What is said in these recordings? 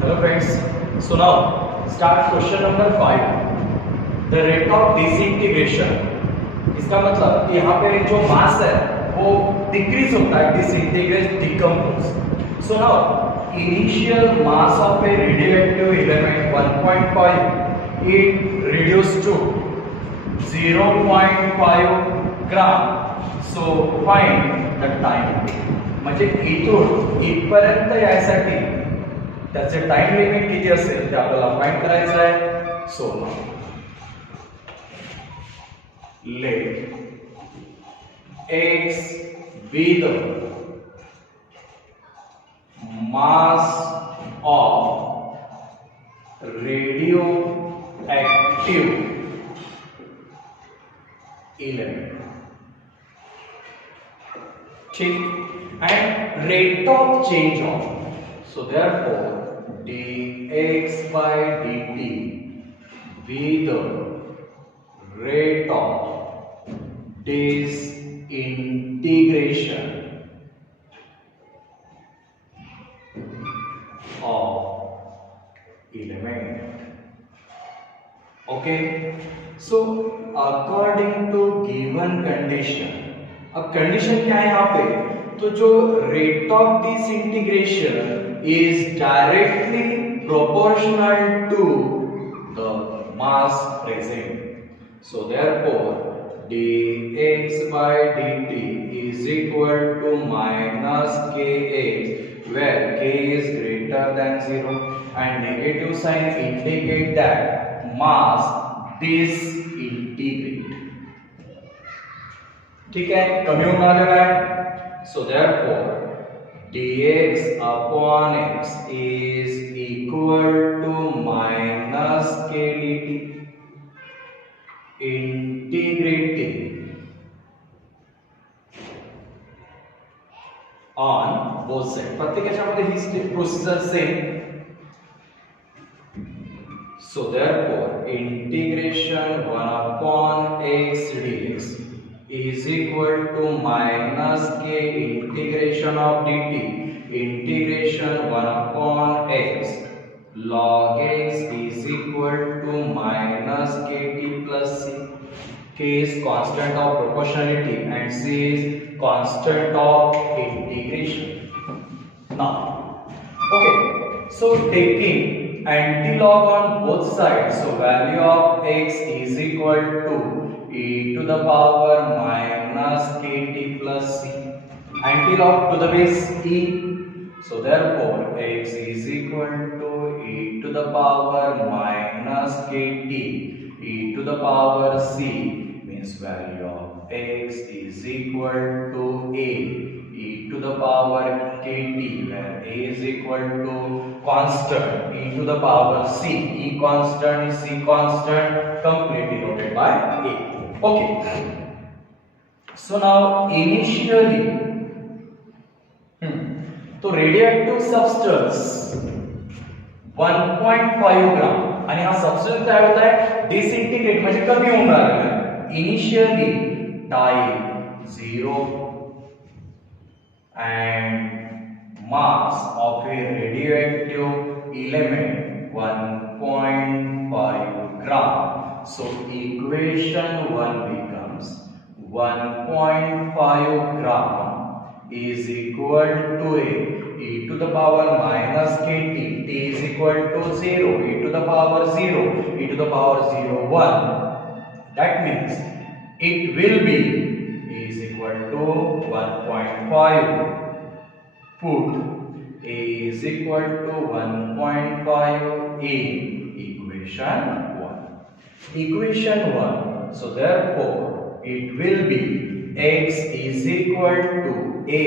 Hello friends. So now start question number 5. The rate of disintegration. इसका मतलब कि यहाँ पे जो मास है वो डिक्रीज होता है, disintegrate, decompose. So now initial mass of a radioactive element 1.5 it reduced to 0.5 gram. So find the time. म्हणजे इथून इथपर्यंत यायसाठी त्याचे टाइम लिमिट किती असेल ते आपल्याला फाइंड करायचं आहे. So let x be the mass of radioactive element. ठीक, and rate of change of, so therefore dx by dt be the rate of disintegration of element. Okay, so according to given condition, अब condition क्या है यहाँ पे, तो जो rate of disintegration is directly proportional to the mass present. So therefore dx by dt is equal to minus kx where k is greater than 0 and negative sign indicate that mass disintegrate. ठीक है, कमी होने वाला है. सो therefore dx upon x is equal to minus k dt integrating on both sides. प्रत्येकाच्यामध्ये ही procedure same. So therefore integration 1 upon x dx is equal to minus k integration of dt integration 1 upon x log x is equal to minus kt plus c. K is constant of proportionality and c is constant of integration. Now okay, so taking antilog on both sides, so value of x is equal to e to the power minus kt plus c. Antilog to the base e. So therefore x is equal to e to the power minus kt e to the power c means value of x is equal to a e to the power kt where a is equal to constant e to the power c. E constant, c constant, completely denoted by a. Okay, so now initially तो radioactive substance 1.5 ग्राम आणि हा substance काय होत आहे, disintegrate म्हणजे कमी होऊन राहिलेला आहे. Initially time 0 and mass of a radioactive element 1.5 gram. So equation 1 becomes 1.5 gram is equal to a e to the power minus kt, t is equal to 0, e to the power 0, e to the power 0 1. That means it will be is equal to 1.5. Put a is equal to 1.5 in equation 1. Equation 1. So therefore it will be x is equal to a,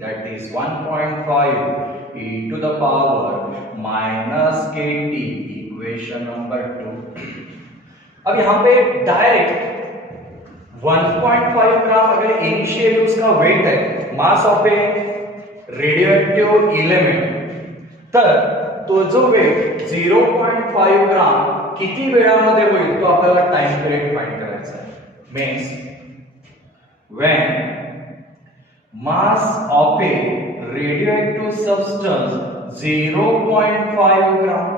that is 1.5 e to the power minus kt. Equation number 2. अब यहाँ पे direct 1.5 ग्राम अगर initially उसका wait है, mass of A radioactive element, तर तो जो wait 0.5 ग्राम किती वेळामध्ये होईल तो आपल्याला टाइम पिरियड फाइंड करायचा आहे. Means when mass of a radioactive substance 0.5 gram.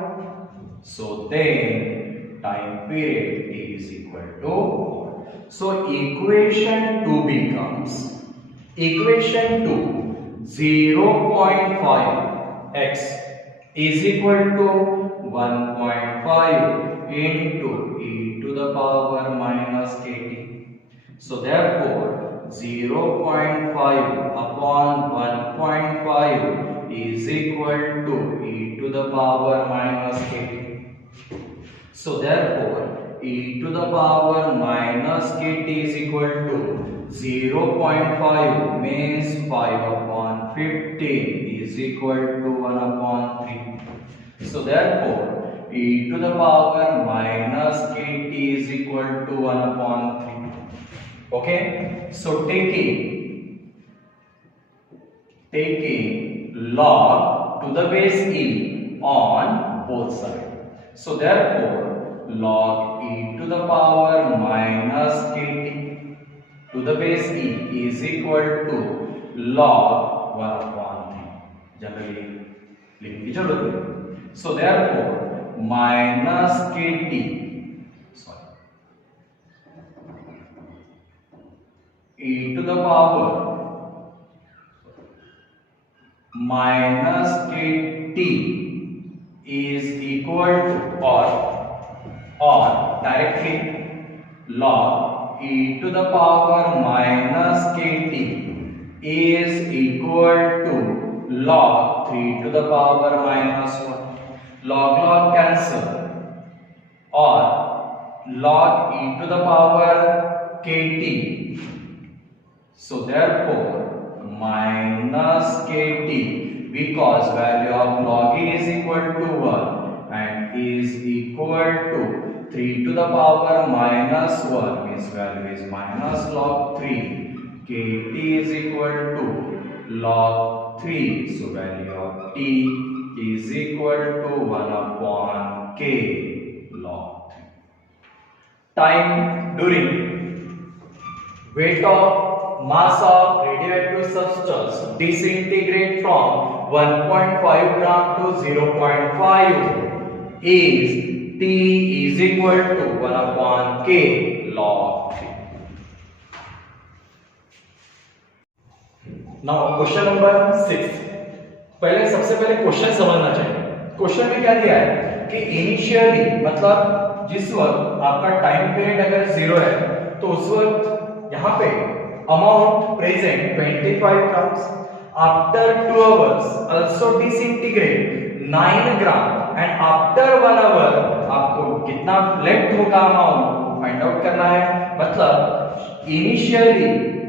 So then time period is equal to, so equation 2 becomes, equation 2, 0.5 x is equal to 1.5 into e to the power minus kt. So therefore 0.5 upon 1.5 is equal to e to the power minus kt. So therefore e to the power minus kt is equal to 0.5 means 5 upon 15 is equal to 1 upon 3. So therefore e to the power minus kt is equal to 1 upon 3. Okay, so taking log to the base e on both sides. So therefore log e to the power minus kt to the base e is equal to log 1 upon 3. Generally लिखने की जरूरत है. So therefore minus kt, e to the power minus kt is equal to, or directly log e to the power minus kt is equal to log 3 to the power minus 1. Log cancel, or log e to the power kt. So therefore minus kt, because value of log e is equal to 1 and is equal to 3 to the power minus 1 means value is minus log 3. kt is equal to log 3. So value of t is equal to 1 upon k log 3. Time during weight of mass of radioactive substance disintegrate from 1.5 gram to 0.5 is t is equal to 1 upon k log 3. Now question number 6. पहले सबसे पहले question समझना चाहिए. Question में क्या दिया है कि इनिशियली मतलब जिस वक्त आपका टाइम पीरियड अगर 0 है तो उस वक्त यहाँ पे amount present 25 grams. After 2 hours also disintegrate 9 gram and after 1 hour आपको कितना लेफ्ट होगा अमाउंट फाइंड आउट करना है. मतलब इनिशियली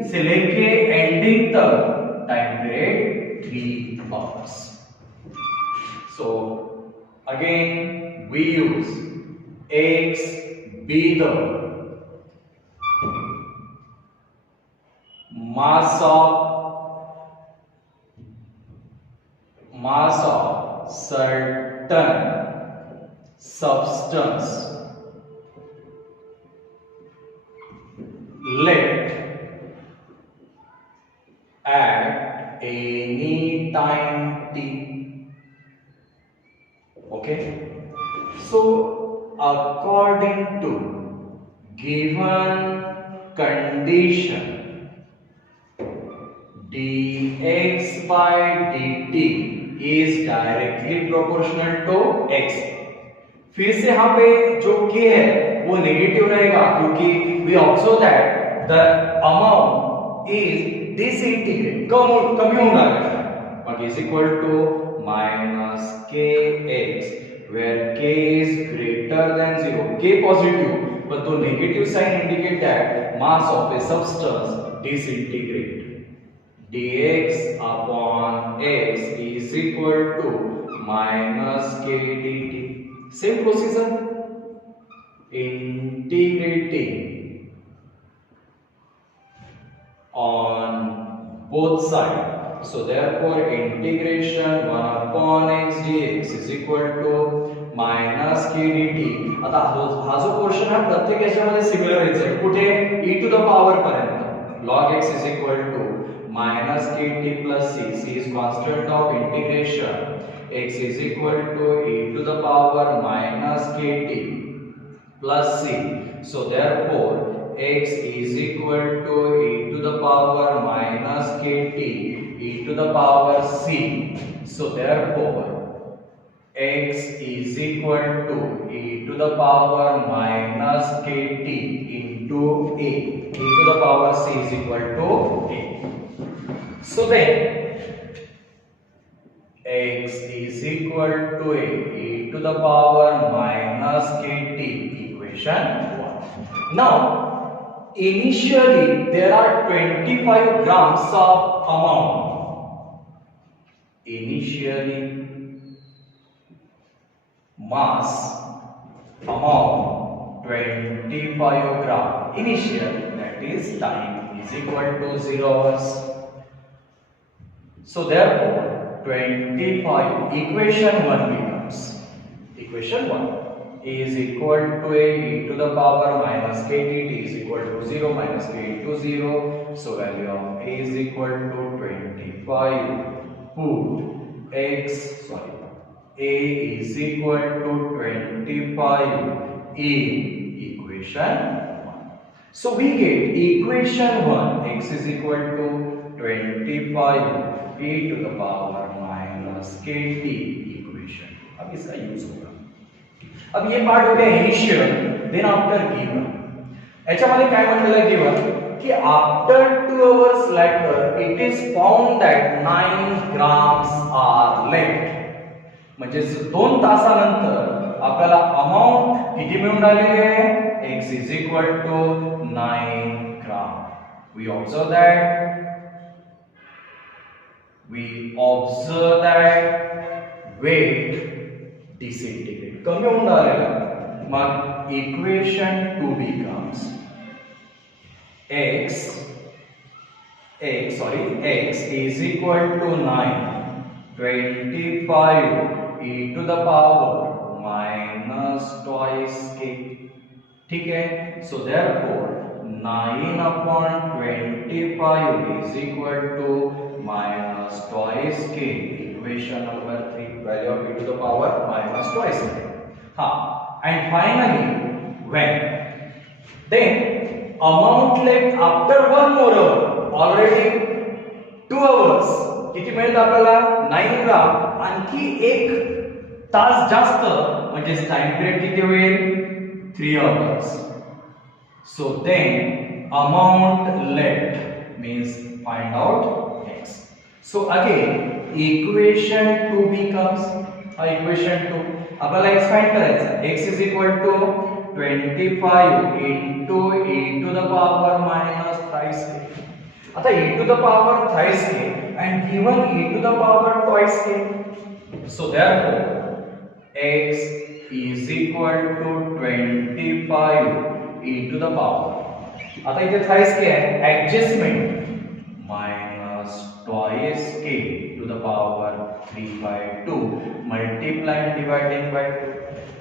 से लेके एंडिंग तक time period 3 hours. So again we use x be the mass of certain substance left at any time t. Okay, so according to given condition dx by dt is directly proportional to x. फिर से यहाँ पे जो k है वो negative रहेगा क्योंकि we observe that the amount is disintegrate कमी होगा but is equal to minus kx where k is greater than 0. K positive but the negative sign indicate that mass of a substance disintegrate. dx upon x is equal to minus k dt. Same procedure, integrating on both sides. So therefore integration 1 upon x dx is equal to minus k dt. आता हा जो portion आहे प्रत्येक याच्यामध्ये similar आहे. कुठे e to the power पर्यंत log x is equal to minus kt plus c. C is constant of integration. X is equal to e to the power minus kt plus c. So therefore x is equal to e to the power minus kt e to the power c. So therefore x is equal to e to the power minus kt into a. E to the power c is equal to a. So then x is equal to a e to the power minus kt, equation 1. Now initially there are 25 grams of amount. Initially mass amount 25 gram initially, that is time is equal to 0 hours. So therefore 25, equation 1 becomes, equation 1 is equal to a e to the power minus kt, t is equal to 0 minus k to 0. So value of a is equal to 25. Put a is equal to 25 in equation 1. So we get equation 1, x is equal to 25 e to the power minus kt equation. अब इसका use होगा. अब ये part हो गया initial, then after given. याच्यामध्ये काय म्हटलेलं आहे गिवन की after 2 hours later it is found that 9 grams are left. म्हणजे 2 तासानंतर आपल्याला अमाउंट किती मिळून राहिलेली आहे, x is equal to 9 gram. We observe that weight disintegrate कमी होऊन राहिलेला. मग equation 2 becomes x is equal to 9 25 e to the power minus twice k. ठीक है. So therefore 9 upon 25 is equal to minus twice k. Equation number 3, value of e to the power minus twice k. And finally when then amount left after 1 more hour, already 2 hours किती मिळेल आपल्याला 9 ग्राम. आणखी 1 तास जास्त म्हणजे time period किती होईल 3 hours. So then amount left means find out x. So again equation 2 becomes equation 2. आपल्याला x find करायचा. x is equal to 25 into e to the power minus thrice k. आता e to the power thrice k and given e to the power twice k. So therefore x is equal to 25 e to the power. आता इथे thrice k आहे, adjustment minus twice k to the power 3/2 multiplying dividing by 2.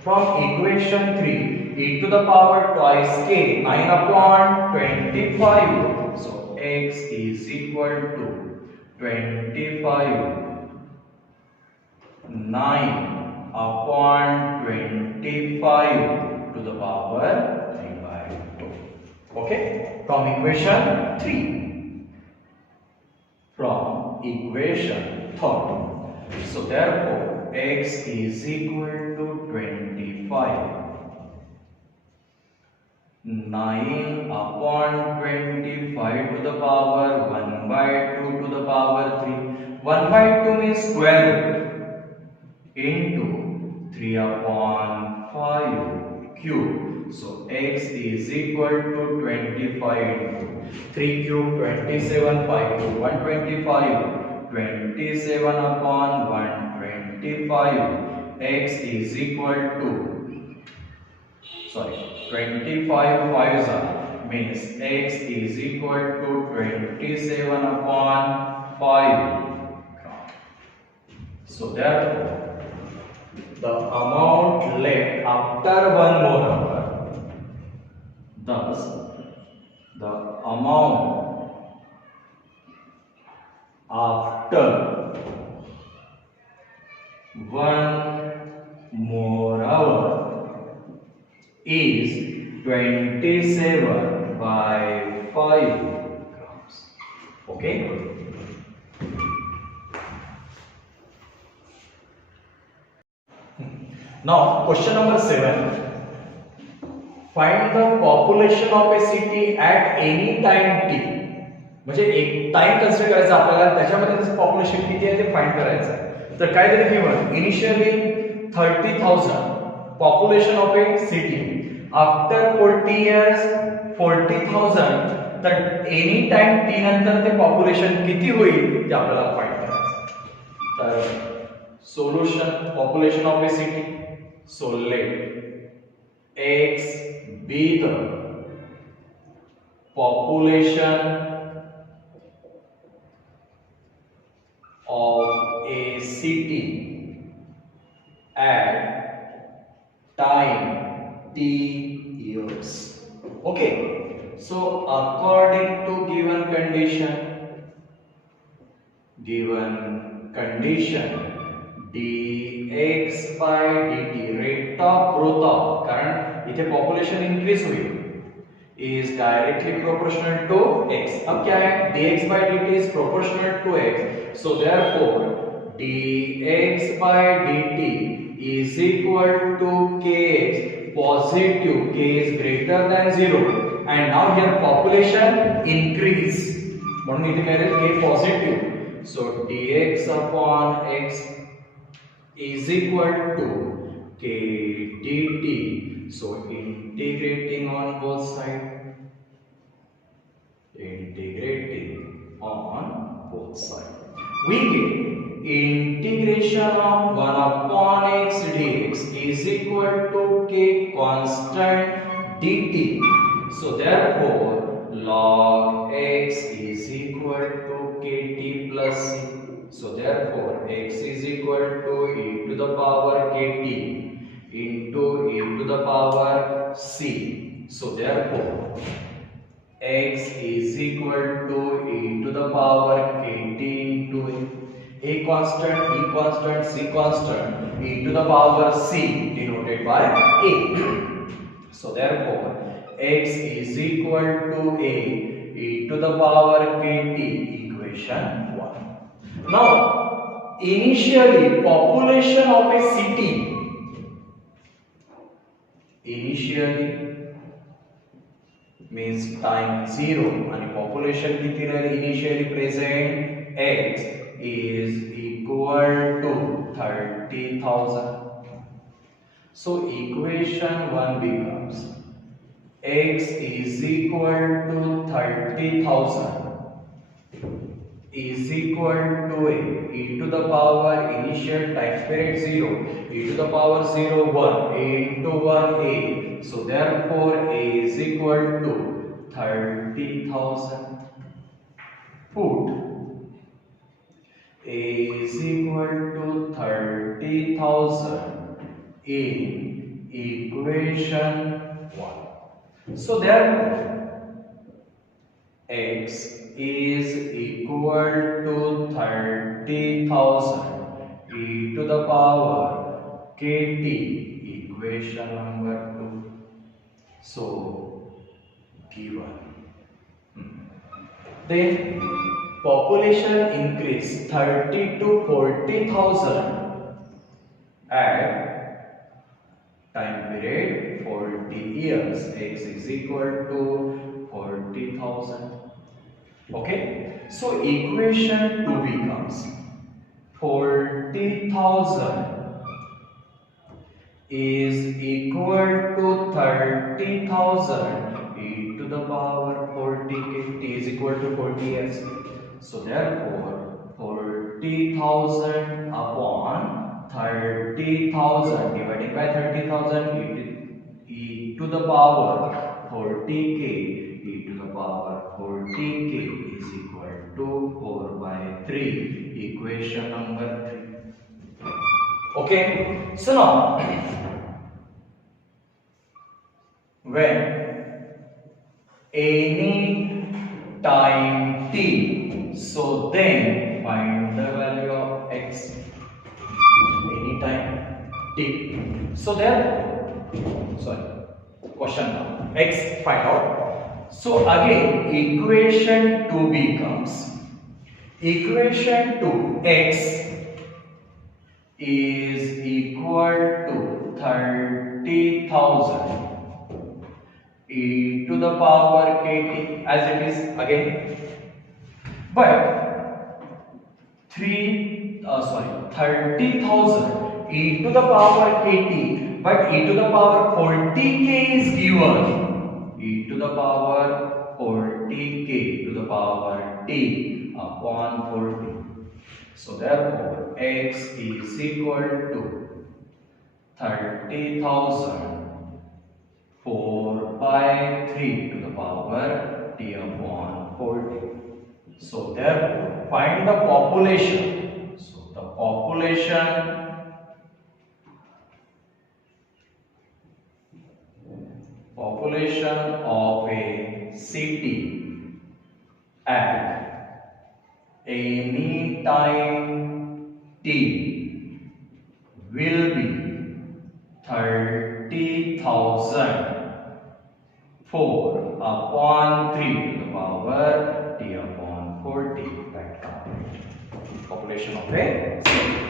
From equation 3 e to the power twice k 9 upon 25. So x is equal to 25 9 upon 25 to the power 3/2. Okay, from equation 3. From equation 3. So therefore x is equal to 25 9 upon 25 to the power 1/2 to the power 3. 1/2 means square root into 3 upon 5 cube. So x is equal to 25 into 3 cube 27, 5 cube 125, 27 upon 125. X is equal to 25 5s means x is equal to 27 upon 5. So therefore the amount left after 1 more hour, thus the amount after 1 more hour is 27 by 5 grams. Okay. Now question number 7. Find the population of a city at any time t. म्हणजे एक time consider करायचा आपल्याला, त्याच्यामध्ये population किती आहे ते find करायचं आहे. तर काय दिलं given initially 30,000 population of A city, after 40 years 40,000. तर एनी टाइम टी नंतर ते पॉप्युलेशन किती होईल ते आपल्याला फाइंड करायचं. तर solution population of A city, so let x be the population of a city at time t years. Okay, so according to given condition dx by dt, rate of growth of, कारण इथे population increase होईल, is directly proportional to x. अब क्या है, dx by dt is proportional to x, so therefore dx by dt is equal to kx, positive, k is greater than 0, and now here population increase, म्हणून इथे काय राहील, k positive, so dx upon x is equal to k dt. So integrating on both sides, we get integration of 1 upon x dx is equal to k constant dt. So therefore log x is equal to kt plus c. So therefore x is equal to e to the power kt into e to the power c. So therefore x is equal to e to the power kt into a constant, e constant, c constant, e to the power c denoted by a. So therefore x is equal to a e to the power kt, equation 1. Now initially population of a city, initially means time 0 and population किती राहील, initially present x is equal to 30,000. So equation 1 becomes x is equal to 30,000 is equal to a e to the power initial time period 0, e to the power 0 1, a into 1 a. So therefore a is equal to 30,000. Put a is equal to 30,000 in equation 1. So therefore x is equal to 30,000 e to the power kt, equation number 2. So given. Then population increase 30 to 40,000 at time period 40 years. X is equal to 40,000. Okay, so equation 2 becomes 40,000 is equal to 30,000 e to the power 40, t is equal to 40 years. So therefore 40,000 upon 30,000 divided by 30,000 e to the power 40k e to the power 40k is equal to 4 by 3, equation number 3. Okay, so now when any time t, so then t. So therefore, question now, x find out. So again equation 2 becomes equation 2, x is equal to 30,000 e to the power kt as it is again, but 30,000 e to the power kt, but e to the power 40k is given, e to the power 40k to the power t upon 40. So therefore x is equal to 30,000 4 by 3 to the power t upon 40. So therefore find the population. So the population of a city at any time t will be 30,000 4 upon 3 to the power t upon 40. That population of a city.